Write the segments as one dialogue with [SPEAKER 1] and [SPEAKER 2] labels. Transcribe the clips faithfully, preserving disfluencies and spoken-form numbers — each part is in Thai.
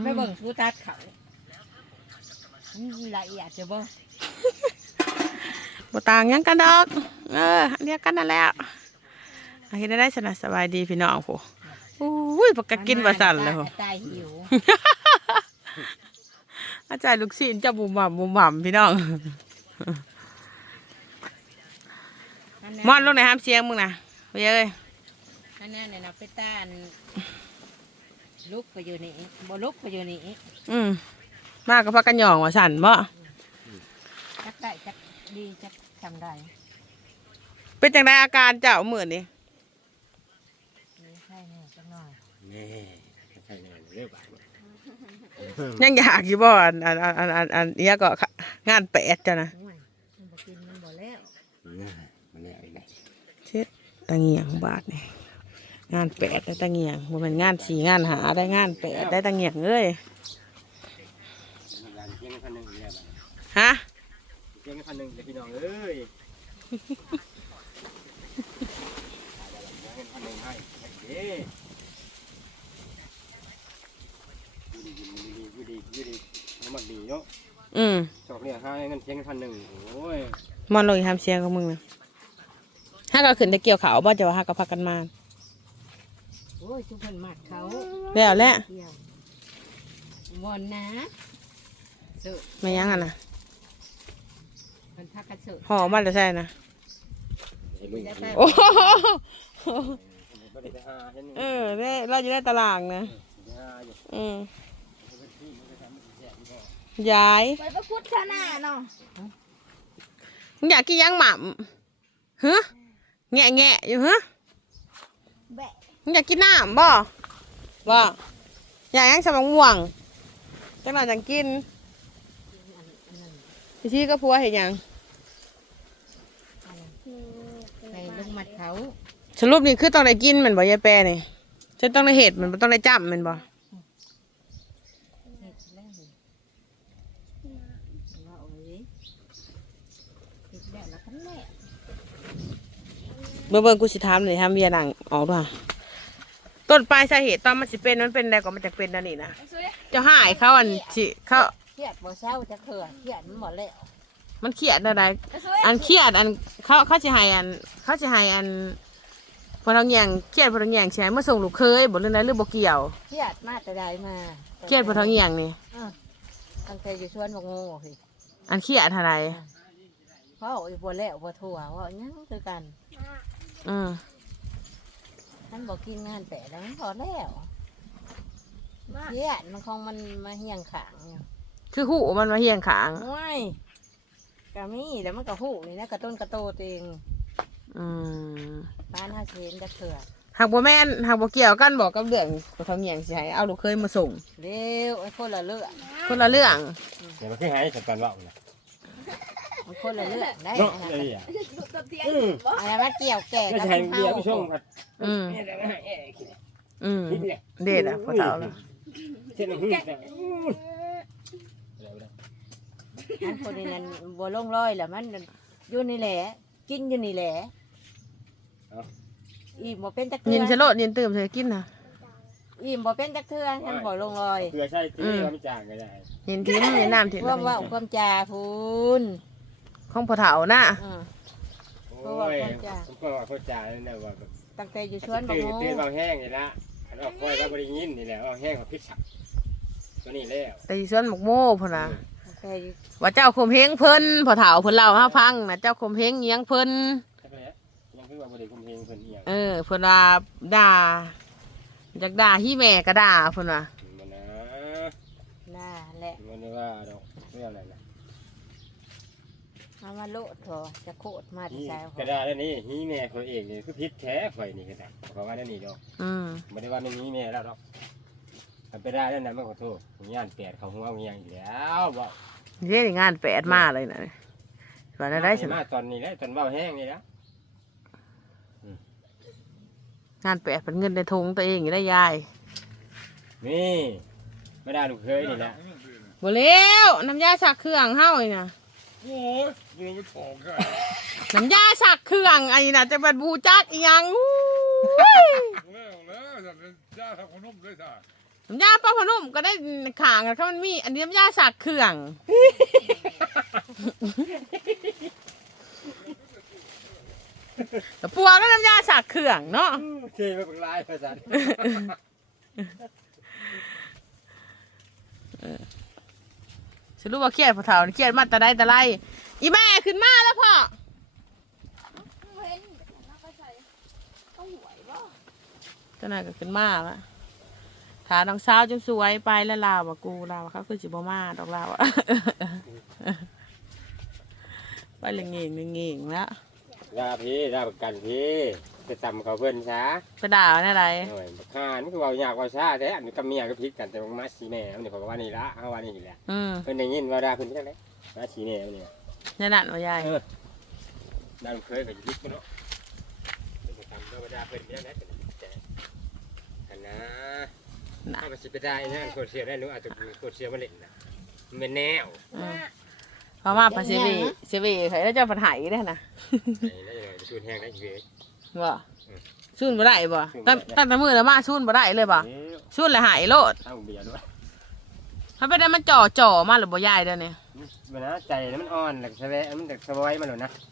[SPEAKER 1] เบิ่งกูตัดเขาละเอียดจะบ่
[SPEAKER 2] บ่ต่างยังกันดอกเออเรียกกันนั่นแหละเห็นได้สนะสบายดีพี่น้องโหอุ้ยปากกากินว่าสั่นเลยโห
[SPEAKER 1] ตายหิว
[SPEAKER 2] อาจารย์ลูกศิษย์จะบุ่มบ่ำบุ่มบ่ำพี่น้องมอนลงในห้ามเสียงมึงนะไปเลย
[SPEAKER 1] อันนั้นเนี่ยนะไปต้านลุกไปอยู่นี่บ่ลุกไปอยู่นี่
[SPEAKER 2] อืมมากกับพักกันหย่องว่าสั่นบ่
[SPEAKER 1] จักได้จักดีจักทำได้
[SPEAKER 2] เป็นจังไดอาการเจ้าเหมือนนี่
[SPEAKER 1] ใช่แน่จักหน่อย
[SPEAKER 3] นี่ใช่แน่เรียบร้อย
[SPEAKER 2] ยังอยากอยู่บ่อันอันอันอันอันอันเนี้ยก็งานแปดจ้ะนะ
[SPEAKER 1] มันบ่กินมันบ่แล้ว
[SPEAKER 3] มันแล้วอีกไหน
[SPEAKER 2] เช็ดตะเงียงบาทนี่งานแปดได้ตะเงียงบ่แม่นงานสี่งานหาได้งานแปดได้ตะเงียงเอ้ยฮะ
[SPEAKER 3] เพียงพันหนึ่งเดี๋ยวพี่น้องเอ้ยเงินพันหนึ่งให้เด้ยูดียูดียูดียูดีน้ำมันดีเนาะ
[SPEAKER 2] อืม
[SPEAKER 3] ชอบเนี่ยให้เงินเพียงพันหนึ่งโอ้ย
[SPEAKER 2] มอนลงอีกทำเสียงกับมึงนะถ้าก็ขึ้นตะเกียวขาวบ่จะว่าฮักก็พักกันมา
[SPEAKER 1] โอ้ยทุกคนมัดเขา
[SPEAKER 2] แล้วแหละ
[SPEAKER 1] วอนนะ
[SPEAKER 2] ไม่ยั้งอ่ะนะ
[SPEAKER 1] มันทักกระเสือ
[SPEAKER 2] ห่อมันจะใช่นะ
[SPEAKER 3] โอ้
[SPEAKER 2] เออได้เราจะได้ตารางนะอืมยาย
[SPEAKER 1] ไปประคุดชนะเนาะ
[SPEAKER 2] มึงอยากกินยังหม่ำฮะแงะแงะอยู่ฮะมึงอยากกินน้ำบ่บ่อยากยังสมองม่วงจังหวะจังกินพี่ชี้ก็พัวเห็นยัง
[SPEAKER 1] ไปลงมัดเขา
[SPEAKER 2] สรุปนี่คือต้องได้กินมันบ่ยายแปรนี่ฉันต้องได้เห็ดมันต้องได้จับมันบ่เบิ่งเบิ่งกูสิถามหน่อยทำเวียนังออกด้วยต้นปลายสาเหตุตอนมันสิเป็นมันเป็นอะไรก็มันจะเป็นนั่นนี่นะเจ้าหายเขาอันสิเขา
[SPEAKER 1] เครียดบ่เศร้าจะเขื่อนเครียดมันหมดแล้ว
[SPEAKER 2] มันเครียดอะไรอันเครียดอันเขาเขาจะให้อันเขาจะให้อันพอเราแย่งเครียดพอเราแย่งใช่ไหมมาส่งลูกเคยบ่เรื่องนั้นเรื่องบ่เกี่ยว
[SPEAKER 1] เครียดมาแต่ใดมา
[SPEAKER 2] เครียดพอเราแย่งนี่
[SPEAKER 1] ตั้งใจอยู่ชวนบ่งูสิ
[SPEAKER 2] อันเครียดอะไร
[SPEAKER 1] เพราะอีบ่แล้วบ่ทั่วว่ายังคือกัน
[SPEAKER 2] อืม
[SPEAKER 1] ท่านบอกกินงานแต่แล้วมันพอแล้วเครียดมันคงมันมาเฮียงขาง
[SPEAKER 2] คือหูมันมาเฮียงขาง
[SPEAKER 1] ไม่กะมีแล้วมันกะหูนี่นะกระต้นกระโตเอง
[SPEAKER 2] อืม
[SPEAKER 1] บ้านห้าเชนจะเถื่อ
[SPEAKER 2] หากบ่แม่นหากบ่เกี่ยวกันบอกกับเรื่องเขาเงียงสิให้เอาลูกเคยมาส่ง
[SPEAKER 1] เร็วไอ้คนละเรื่อง
[SPEAKER 2] คนละเรื่อง
[SPEAKER 3] เดี๋ยวมันคือหายสักการว่าเนี่ย
[SPEAKER 1] มันคนละเรื่องได้อะไรมาเกี่ยวแก่
[SPEAKER 3] กับเฮาผู้ชมครับ
[SPEAKER 2] อืมอืมเด็ดอ่ะพอเท่าแล้ว
[SPEAKER 3] เช่นหื้อแต่
[SPEAKER 1] มันคนนี้นั่นบัวลงร้อยแหละมันอยู่นี่แหละกินอยู่นี่แหละอิ่มบ่เป็นจักเทื่อ
[SPEAKER 2] ยินเชโลยินตื่มเธอกินนะ
[SPEAKER 1] อิ่มบ่เป็นจักเทื่อฉันบ่ลงร้อย
[SPEAKER 3] เกลือใช่ที่เราไม่จางก็ได้
[SPEAKER 2] ยินทิ้งยินน้ำทิ้ง
[SPEAKER 1] ว่าว่าความจ่าพูน
[SPEAKER 2] ของพอเท่าน่ะ
[SPEAKER 3] โอ้ยผมก็ว่าเขาจ่ายนั่นแหละว่า
[SPEAKER 1] ตั้งแต่อยู่ชวนบ่งู
[SPEAKER 3] ตื่นบางแห้งนี่ละเราคอยว่าบริยินนี่แหละว่าแห้งของพิษสักตัวนี้แล้ว
[SPEAKER 2] แต่อยู่ชวนหมกโม่พอนะว่าเจ้าคมเฮงเพิ่นพอเท่าเพิ่นเล่าให้ฟังนะเจ้าคมเฮงเยียงเพิ่น
[SPEAKER 3] ยังคือว่าบริคมเฮงเพิ่นเอียง
[SPEAKER 2] เออเพิ่นว่าด่าจากด่าที่แม่ก็ด่าเพิ่นว่า
[SPEAKER 3] มันนะ
[SPEAKER 1] น่าแหละ
[SPEAKER 3] มันว่าดอกไม่อะไรนะ
[SPEAKER 1] เอามาโลดเถอะจะโคตรมาที่ใจ
[SPEAKER 3] กระดาษนี่ฮีแม่คนเองนี่คือพิษแท้ข่อยนี่กระดาษเพราะว่านั่นนี่ดอก
[SPEAKER 2] อืม
[SPEAKER 3] ไม่ได้ว่าในนี้แม่แล้วดอกไปได้แล้วนะมันขอโทษงานแปดเขาหัวเงียงอีกแล้วบอก
[SPEAKER 2] เรื่องงานแปดมาเลยนะตอนนั้นได้
[SPEAKER 3] ใช่ไหมตอนนี้ได้ตอนเบาแห้งนี่แล้ว
[SPEAKER 2] งานแปดเป็นเงินในทงตัวเองได้ยาย
[SPEAKER 3] นี่ไม่ได้ลูกเคยนี่แหละ
[SPEAKER 2] บ่เลี้ยวน้ำยาสักเครื่องเฮ้าเลยนะ
[SPEAKER 4] โอ้ยดูไม่ถอกกัน
[SPEAKER 2] น้ำยาสักเครื่องไอ้น่ะจะเป็นบูจักอีหยัง
[SPEAKER 4] แล้วแล้วจะเป็นยาทำขนมด้วยจ้ะ
[SPEAKER 2] น้ำยาป้าพนุ่มก็ได้ขางกันเขามันมีอันนี้น้ำยาสักเครื่องแต่ปัวก็น้ำยาสักเครื่องเนาะ
[SPEAKER 3] เท่ไม่เป็นไรภาษา
[SPEAKER 2] ฉันรู้ว่าเครียดพอเท่าเครียดมาแต่ใดแต่ไรอีแม่ขึ้นมาแล้วพ่อเจ้านายก็ขึ้นมาแล้วถาน้องสาวจนสวยไปแล้วลาวว่ากูลาวว่าเขาคือจิบมาดอกลาวอะ ไปเลยเง่งเลยเง่งแล้ว
[SPEAKER 3] ยาพี่ยาประกันพี่จะจำเขาเพื่อนช้า
[SPEAKER 2] ไปด่าอะไร
[SPEAKER 3] หน่อยบักห่านี่คือว่าอยากว่าช้าแต่อันนี้กับเมียก็พิษกันแต่ว่ามาสีแม่อันนี้ผมว่านี่ละเอาวันนี้แหละ
[SPEAKER 2] อืม
[SPEAKER 3] เพิ่นได้ยินว่าดาเพิ่นที่ไหนมาสีแม่เนี่ย
[SPEAKER 2] นี่นั่นว่ายาย
[SPEAKER 3] ดาเคยกับพิษกันเนาะเป็นจำว่าดาเพิ่นที่ไหนเป็นแต่กันนะถ้ามันสิไปได้เนี่ยโคตรเสียได้หนูอาจจะโคตรเสียมาเล่นนะมันเป็นแนว
[SPEAKER 2] อืมเพราะว่าพาเซบีเซบีใครแล้วเจ้าปัญหาอีกได้นะ
[SPEAKER 3] ไอ้แล้วยังไงจะชูนแห้งได้ชีวิต
[SPEAKER 2] บ่ชูนบ่ได้บ่ตั้งตั้งแต่มือแล้วมาชูนบ่ได้เลยบ่ชูนเลยหายโลด
[SPEAKER 3] ตั้งเบียร์ด้วย
[SPEAKER 2] ถ้าไปได้มันจ่อจ่อมาหรือบ่ยายเด้อเนี่ย
[SPEAKER 3] มันนะใจมันอ่อนหลักสบายมันหลักสบายมันหรอนะ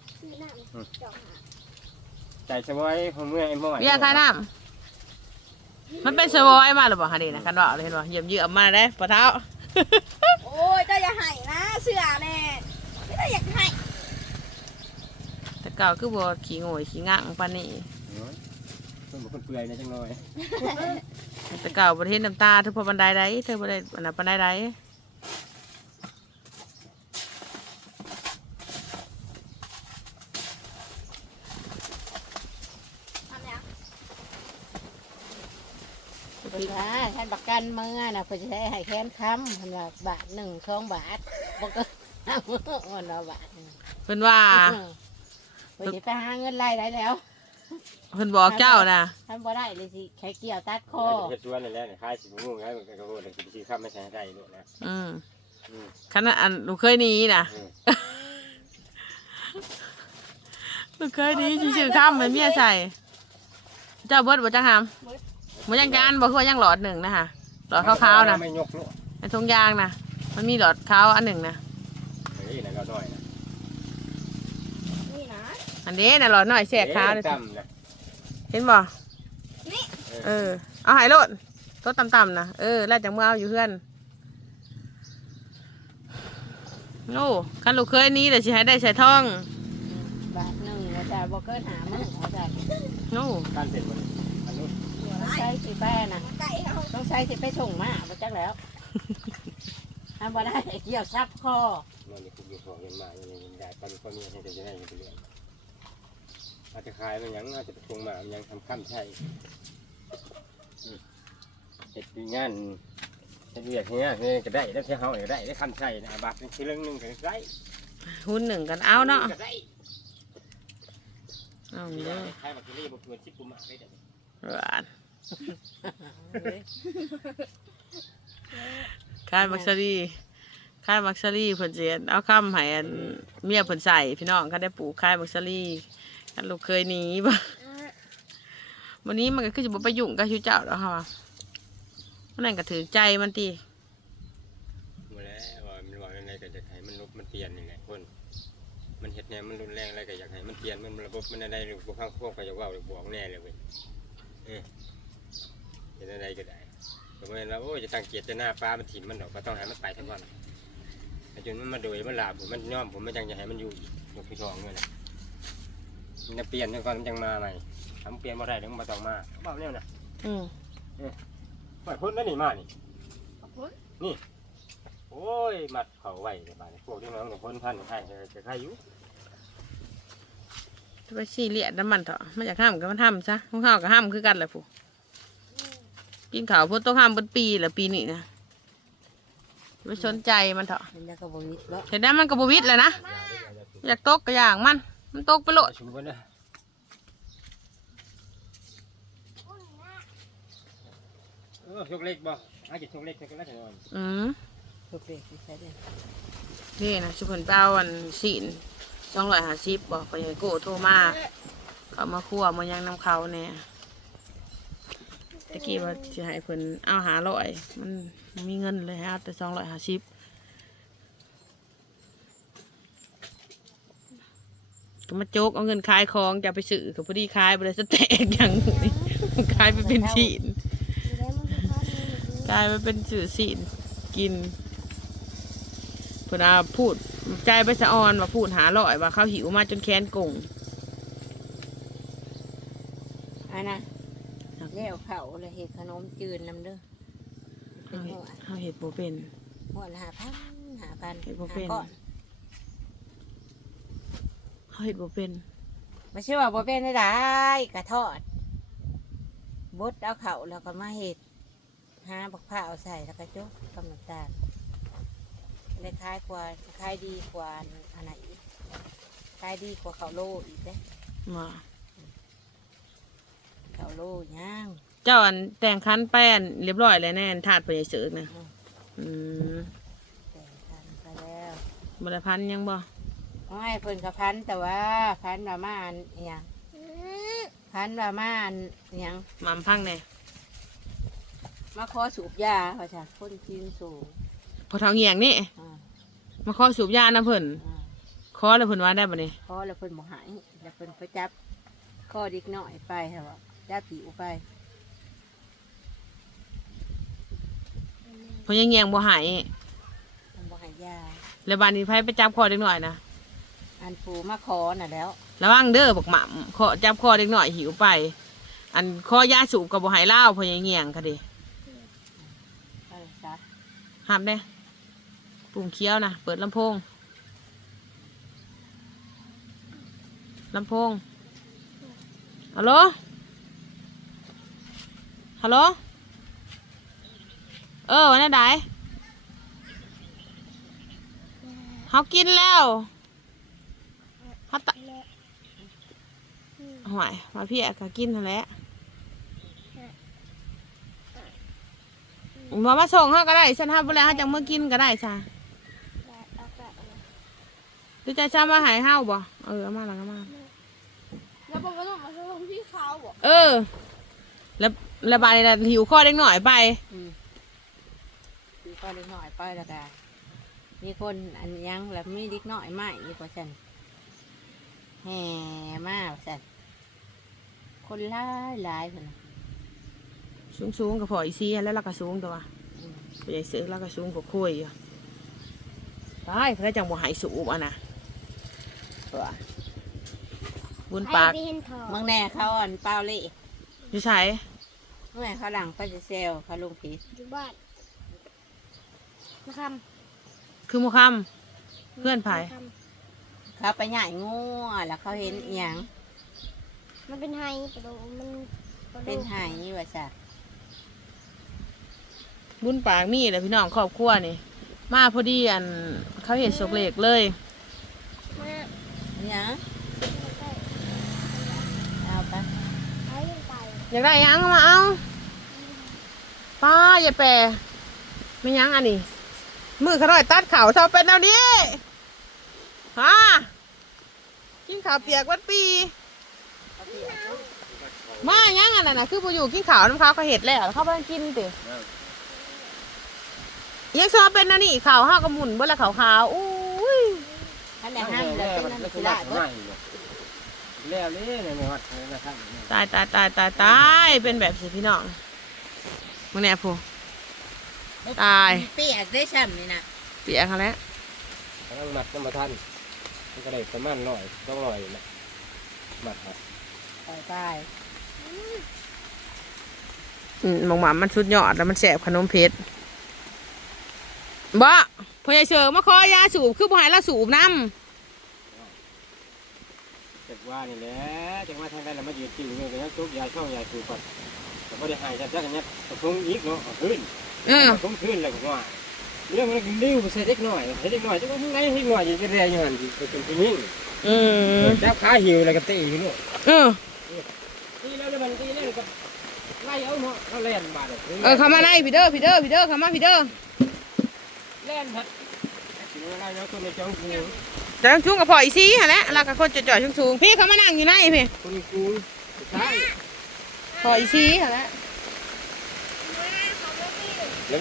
[SPEAKER 3] ใจสบายผมเมื่อไอ้หม้อ
[SPEAKER 2] เบี้ยค่าน้ำมันเป็นเซอร์ไวมาหรือบ่ฮะดีนะคันว่าเลยเห็นบ่เยี่ยมเยี่ยมมาได้ปะเท้า
[SPEAKER 5] โอ้ยเจ้าอย่าให้นะเสือแน่ไม่ได้อยากให้
[SPEAKER 2] แต่เก่าคือบ่ขี้โง่ขี้ง่างปานนี้
[SPEAKER 3] เพิ่นบอกคนเปื่อยนะจังหน่อย
[SPEAKER 2] แต่เก่าบ่ได้เห็นน้ำตาเธอพอบันไดใดเธอบ่ได้อันนั้นปานใดใด
[SPEAKER 5] ทำแล้ว
[SPEAKER 1] คือว่าท่านประกันเมื่อน่ะเพื่อจะใช้ให้แค้นค้ำพันว่าบาทหนึ่งสองบาทบอกก็ห้าหมื่นวันละบาท
[SPEAKER 2] เพิ่นว่า
[SPEAKER 1] เพื่อจะไปหาเงินรายได้แล้ว
[SPEAKER 2] เพิ่นบอกเจ้าน่ะ
[SPEAKER 1] ท่านบ่ได้เลยสิแค่เกี่ยวตัดคอ
[SPEAKER 3] เฮ็ดชวนนี่แหละเนี่ยคายสิบโมงคายมันก็โหดเลยสิสิข้ามไม่ใช่ได้ด้วยนะ
[SPEAKER 2] อืม
[SPEAKER 3] อืม
[SPEAKER 2] คันนั้นอันลูกเคยหนีน่ะ
[SPEAKER 3] อืม
[SPEAKER 2] ลูกเคยหนีชื่อๆข้ามให้เมียใส่เจ้าเบิดบ่จังหามบ่ยังการบ่คือว่ายังหลอดหนึ่งนะคะหลอดขาวๆน่ะ
[SPEAKER 3] ไม่ยกลูก
[SPEAKER 2] ในทงยางน่ะมันมีหลอดขาวอันหนึ่งน่ะ
[SPEAKER 3] เฮ้ยนั่นก็น้อยนะ
[SPEAKER 5] นี่นะ
[SPEAKER 2] อันนี้น่ะหลอดน้อยแสกขาวเลย
[SPEAKER 3] จำนะ
[SPEAKER 2] เห็นบ่
[SPEAKER 5] นี่
[SPEAKER 2] เออเอาหายโลดโต๊ะต่ำๆนะเออแล้วจังมือเอาอยู่เพื่อนโอ้คันลูกเคยนี้เดี๋ยวสิให้ได้ใส่ท่อง
[SPEAKER 1] บาทหนึ่งอาจารย์บอกเกินหามึงอาจารย์
[SPEAKER 2] โอ้
[SPEAKER 3] การเสร็จมันอันนู้น
[SPEAKER 5] หัว
[SPEAKER 1] ต้อง
[SPEAKER 5] ไล่
[SPEAKER 1] ใช้สิแป้น่ะ
[SPEAKER 5] ไก่เขา
[SPEAKER 1] ต้องใช้สิไปส่งมาบ่จักแล้วท่านบ่ได้เกี่ยวซับคอ
[SPEAKER 3] มันนี่คุกอยู่ของเงินมาอย่างนี้ได้ปันก็มีให้จะได้ไปเรื่อยอาจจะขายมันยังอาจจะไปทวงมามันยังทำข้ามใช่เฮ็ดงานเฮ็ดเวียกเนี้ยนี่ก็ได้แล้วเท่าเฮาก็ได้ได้ข้ามใช่นะบาทนึงคือเรื่องนึงก็ได้
[SPEAKER 2] หุ้นหนึ่งกันเอาเนาะ
[SPEAKER 3] ก็ได้
[SPEAKER 2] เอา
[SPEAKER 3] เด้
[SPEAKER 2] เด้
[SPEAKER 3] อ
[SPEAKER 2] อ
[SPEAKER 3] ขายบักเกอรี่บ่เกินสิบกุมภาพันธ์ได้
[SPEAKER 2] หวานคายมักซารีคายมักซารีเพิ่นเสียเอาคำให้อันเมียเพิ่นใส่พี่น้องก็ได้ปลูกคายมักซารีคันลูกเคยหนีบ่วันนี้มันก็คือจะบ่ไปยุ่งกับชูเจ้าแล้วค่ะว่ามันนั่นก็ถือใจมันตี
[SPEAKER 3] มาแล้วว่ามันว่าอะไรก็จะให้มันลบมันเปลี่ยนนี่แหละคนมันเฮ็ดแนวมันรุนแรงอะไรก็อยากให้มันเปลี่ยนมันระบบมันอะไรหรือพวกข้างพวกก็อยากว่าบอกแน่เลยเว้ยเออเฮ็ดอะไรก็ได้แต่เมื่อเราโอ้ยจะตั้งเกียรติหน้าป้ามันถิ่มมันดอกก็ต้องให้มันไปทั้งวันจนมันมาโดยมันลาผมมันย่อมผมมันจังจะให้มันอยู่อยู่ที่ทองด้วยนะมันจะเปลี่ยนทั้งก่อนมันจังมาใหม่ทำเปลี่ยนมาได้เดี๋ยวมันต้องมาเบาเนี่ยนะ
[SPEAKER 2] อืม
[SPEAKER 3] ปล่อยพ้นแล้วนี่มานี่
[SPEAKER 5] ขอบคุณ
[SPEAKER 3] โอ้ยมัดเขาไว้ในบ้านพวกที่น้องกับคนพันใครจะใครอยู่
[SPEAKER 2] จะไปซีเรียสน้ำมันเถอะมันอยากห้ามก็มันห้ามซะพวกเขาก็ห้ามคือกันแหละผู้กินข้าวพวกต้องห้ามเป็นปีแหละปีนี้นะไม่สนใจมันเถอะ
[SPEAKER 1] มันจะกระบอกนิดแล้ว
[SPEAKER 2] เห็นได้มันกระบวิดเลยนะอยากตกก็อย่างมันมันตกไปโลด
[SPEAKER 3] ชุมกันนะเออยกเล็กบ่อาจจะยกเล็กกันแล้วกัน
[SPEAKER 2] อืม
[SPEAKER 1] ถูกเด็กใช่ไหม
[SPEAKER 2] นี่นะชุบผลเปล่าวันศีลสองร้อยห้าสิบบอกไปให้โก้โทรมาเขามาคั่วมายังน้ำเขาเนี่ยตะกี้ว่าสิให้เพิ่นเอาหาร้อยมันบ่มีเงินเลยฮะแต่สองร้อยห้าสิบก็มาโจกเอาเงินขายของจะไปซื้อก็พอดีขายบ่ได้สแต็กอย่างนี้ขายไปเป็นชิ้นกลายไปเป็นสื่อสินกินเพิ่นเอาพูดใจไปสะออนว่าพูดหาร้อยว่าเขาหิวมาจนแค้นกง
[SPEAKER 1] อันน่ะแล้วเขาเลยเห็ดขนมจืดนำเด้อเป็
[SPEAKER 2] เฮาน เฮ็
[SPEAKER 1] หั
[SPEAKER 2] ด
[SPEAKER 1] ว
[SPEAKER 2] เฮาเฮ็ดบ่เป็น
[SPEAKER 1] หัวละห้าพันห้าพัน
[SPEAKER 2] เฮ็ดบ่
[SPEAKER 1] ห้า
[SPEAKER 2] เป็น
[SPEAKER 1] ก้อน
[SPEAKER 2] เฮาเฮ็ดบ่เป็น
[SPEAKER 1] ไม่ใช่ว่าบ่เป็นได้ได้กระทอดบดเอาเขาแล้วก็มาเห็ดหาบักผ้าวใส่แล้วก็จุกกำน้ำตาลเลยคล้ายกว่าคล้ายดีกว่าอันไหนอีกคล้ายดีกว่าข้าวโลอีกเด้
[SPEAKER 2] มา
[SPEAKER 1] ข้าวโลย่าง
[SPEAKER 2] เจ้าอันแต่งคันแป้นเรียบร้อยแล้วแน่นถาดเพิ่นให้ซื้อนะอืม
[SPEAKER 1] แต่งกันไปแล้ว
[SPEAKER 2] บ่ได้พันยังบ่
[SPEAKER 1] ไม่เพิ่นกับพันแต่ว่าพันว่ามาอันอหย่างพันว่ามาอันอหย่าง
[SPEAKER 2] หม่ำพังแน่
[SPEAKER 1] มาขอสูบยาเขาจ้ะคนจีนสูบ
[SPEAKER 2] พอเฒ่าเหียงนี่
[SPEAKER 1] อ่า
[SPEAKER 2] มาขอสูบยานํเพิ่น
[SPEAKER 1] อ่า
[SPEAKER 2] ขอแล้วเพิ่นว่าได้บ่นี่
[SPEAKER 1] ขอแล้วเพิ่นบ่ใหายแล้วเพิ่นไปจับข้อดิกหน่อยไปเหรอจับผิวไป
[SPEAKER 2] เพิ่นยังแยงบ่ให้
[SPEAKER 1] เพิ่นบ่ใหายยา
[SPEAKER 2] แล้วบัดนี้ไผไปจับคอเด็กน้อยนะ
[SPEAKER 1] อันปูมาขอน่ะแล้ว
[SPEAKER 2] ระวังเด้อบักหม่ำขอจับคอเด็กน้อยหิวไป อันคอยาสูบก็บ่ให้เล่าเพิ่นยังแยงค่ะเด้
[SPEAKER 1] ไปซะ
[SPEAKER 2] ห้ามเด้ปุ่มเขียวนะเปิดลำโพงลำโพงฮัลโหลฮัลโหลเออวันนั้นไหนเขากินแล้วเขาตะหวยมาพี่ก็กินนั่นแหละมามาส่งเขาก็ได้ฉันทำไปแล้วเขาจังเมื่อกินก็ได้จ้ะหรือจะจะมาหายห้าวบ่เออเอามาแล้วก็มา
[SPEAKER 5] แล้วผมก็ต้องมาช่วยพี่เขาบอก
[SPEAKER 2] เออ แล้วแล้วบาดนี้ล่ะหิวข้อเล็กหน่อยไป
[SPEAKER 1] อืมคือข้อดิกหน่อยไปแล้วกันมีคนอันยังแล้วมีดิกหน่อยใหม่อีกว่าฉันแห่มาว่าฉันคนหลายหลายคนน่ะ
[SPEAKER 2] สูงสูงๆกับพออีซี่แล้วเราก็สูงตัว
[SPEAKER 1] อืม
[SPEAKER 2] ไปใหญ่ซื้อแล้วก็สูงกว่าคุยอยู่ตายพระจังบ่หายสูบอ่ะนะตัวบุญปาก
[SPEAKER 1] เมืองแน่เขาอันเปล่าเล่
[SPEAKER 2] อยู่ใช้
[SPEAKER 1] เมื่อเขาหลังไปจะเซลเขาลงผี
[SPEAKER 5] อยู่บ้านนะค
[SPEAKER 2] คือหมุคำ
[SPEAKER 5] ำ
[SPEAKER 2] เพื่อนไผ
[SPEAKER 1] เขาไปใหญ่งูแล้วเขาเห็นอหย่าง
[SPEAKER 5] มันเป็นไฮกระโดดมันกระโดด
[SPEAKER 1] เป็นหายนี่ว่าจ้ะ
[SPEAKER 2] บุญปากมีแหละพี่น้องครอบครัวนี่มาพอดีอันเขาเห็นโศกเหล็กเลย
[SPEAKER 5] มา
[SPEAKER 1] เนี่ยเอาไป
[SPEAKER 5] ไอ้ไป
[SPEAKER 2] อยากได้หยังเอามาเอาป้าอย่าแปรไม่หยังอันนี้มือขน่อยตัดเข่าเท่าเป็นเอานี้ฮะกินข้าวเปียกวันปี มาหยังอันนั้นน่ะคือผู้อยู่กินข้าวน้ำข้าวก็เห็ดแล้วเข้าไปกินติยังซอเป็นอันนี้ข้าวห้าวกระมุนเบิ่ละขาวขาวๆอุ้ย
[SPEAKER 1] ท่านไหนห้ามแล้วเป็นนั่นสิละเบิด
[SPEAKER 3] แล้วนี่ในวัดนะครับ
[SPEAKER 2] ตายตายตายตายตายเป็นแบบสิพี่น้องมึงแน่ผู้ ตาย
[SPEAKER 1] เปียกได้ช่ำนี่นะ
[SPEAKER 2] เปียกเขาแล้ว
[SPEAKER 3] ทั้งหมัดน้ำมาทันมันก็ได้ประมาณร้อยต้องร้อยนะหมัดครับ
[SPEAKER 1] ไปไป
[SPEAKER 2] อืมหมองหมามันสุดยอดแล้วมันแสบขนมเพชรบ่พ่อใหญ่เชิงมาขอยาสูบคือบ่ให้เราสูบน้
[SPEAKER 3] แต่ว่านี่แหละจังว่าทางใดเรามายืนจิ้วเงินกันยังทุกยาช่องยาสูบก่อนแต่ไม่ได้หายจัดจักกันเนี่ยตะคงอีกเนาะขึ้น
[SPEAKER 2] ำเออ
[SPEAKER 3] ตะคงขึ้นแล้วก็ว่าเรื่องมันดิ้วไปใส่เล็กน้อยใส่เล็กน้อยจังว่าทั้งไหนเล็กน้อยยังจะแรงอยู่หันที่เป็นผู้หญิง
[SPEAKER 2] อืม
[SPEAKER 3] จับขาหิวแล้วก็ตีอยู่เนาะ
[SPEAKER 2] เออ
[SPEAKER 3] ตีแล้วแล้วมันตีแล้วก็ไล่เอาเนาะแล้วเล่นบาดเลย
[SPEAKER 2] เออเข้ามาในพี่เด้อพี่เด้อพี่เด้อเข้ามาพี่เด้อ
[SPEAKER 3] เล่นพัดถึงเวลาแล้วคนในจ้องกู
[SPEAKER 2] จะต้องชุ่งกับพ่ออีซีฮะแหละแล้วก็คนจ่อยๆสูงๆพี่เขามานั่งอยู่ในพี่
[SPEAKER 3] คนกูใช่
[SPEAKER 2] พ่ออีซีฮะแหละ
[SPEAKER 3] แล้ว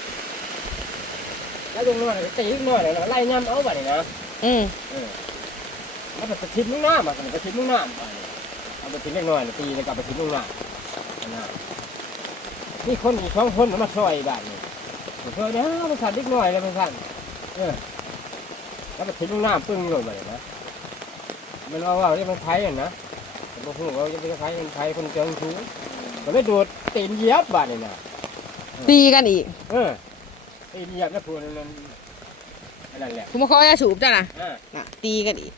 [SPEAKER 3] แล้วตรงนั้นตีนิดหน่อยแล้วไล่ย่ำเอาบัดนี้นะ
[SPEAKER 2] อืม
[SPEAKER 3] เออแล้วไปทิ้งมุ่งหน้ามาไปทิ้งมุ่งหน้าไปเอาไปทิ้งเล็กน้อยตีแล้วก็ไปทิ้งมุ่งหน้านี่คนอีกสองคนมาซอยบ้านนี่ซอยเนี่ยมันสั่นเล็กน้อยแล้วมันสั่นเออแล้วไปทิ้งมุ่งหน้าปึ้งลงไปเลยนะมันว่าว่าเรียกมันไผ่นะแต่พวกพวกเราจะเป็นไผ่เป็นไผ่คนเจิงชูก็เลยโดดตีนเหยียบบ้านนี่นะ
[SPEAKER 2] ตีกันอีก
[SPEAKER 3] เออตีนเหยียบแล้วพวกนั้นนั่นแหละ
[SPEAKER 2] คุณมาขอยาสูบจ้ะนะ
[SPEAKER 3] อ่า
[SPEAKER 2] น่ะตีกันอีก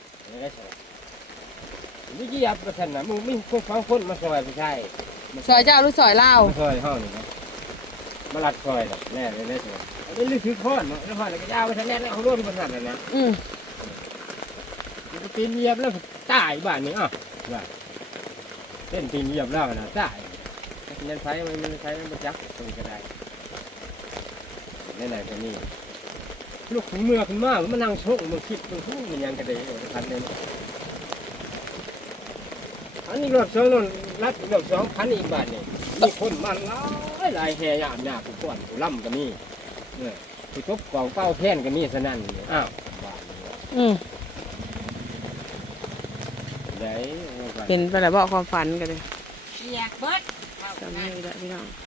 [SPEAKER 3] นี่เหยียบกระสันนะมึงไม่คนฟังคนมาซอยไม่ใช่
[SPEAKER 2] ซอยเจ้าหรือซอยเล่า
[SPEAKER 3] มาซอยห้องนี่นะมาลัดซอยแบบแน่เลยได้ซอยอันนี้ลึกถึงข้อนเนาะแล้วข้อนแล้วก็ยาวไปทางแน่แล้วเขาร่วมกันสั่นเลยนะ
[SPEAKER 2] อืม
[SPEAKER 3] ตีนเหยียบแล้วตายบ้านนี้อ่ะว่าเต้นตีนเหยียบแล้วนะตายยันไฟมันมันไฟมันจักตรงก็ได้ไหนๆก็นี่ลูกถึงเมื่อขึ้นมามันนั่งโชกมันคิดมันพูดมันยังกระเดยทันเลยอันนี้รอบสองนนรัดรอบสองพันอีกบาทนี่มีคนมันหลายหลายแห่ยามยาผู้ก่อนผู้ล่ำก็มีเนี่ยผู้ทบกองเป้าแท่นก็มีสนั่นนี่อ้าวบาทนี่
[SPEAKER 2] อืม
[SPEAKER 3] ได้
[SPEAKER 2] เป็นไปแล้วบอกความฝันกันเลย
[SPEAKER 1] เปียกเบิด
[SPEAKER 2] สำเร็จแล้วพี่น้อง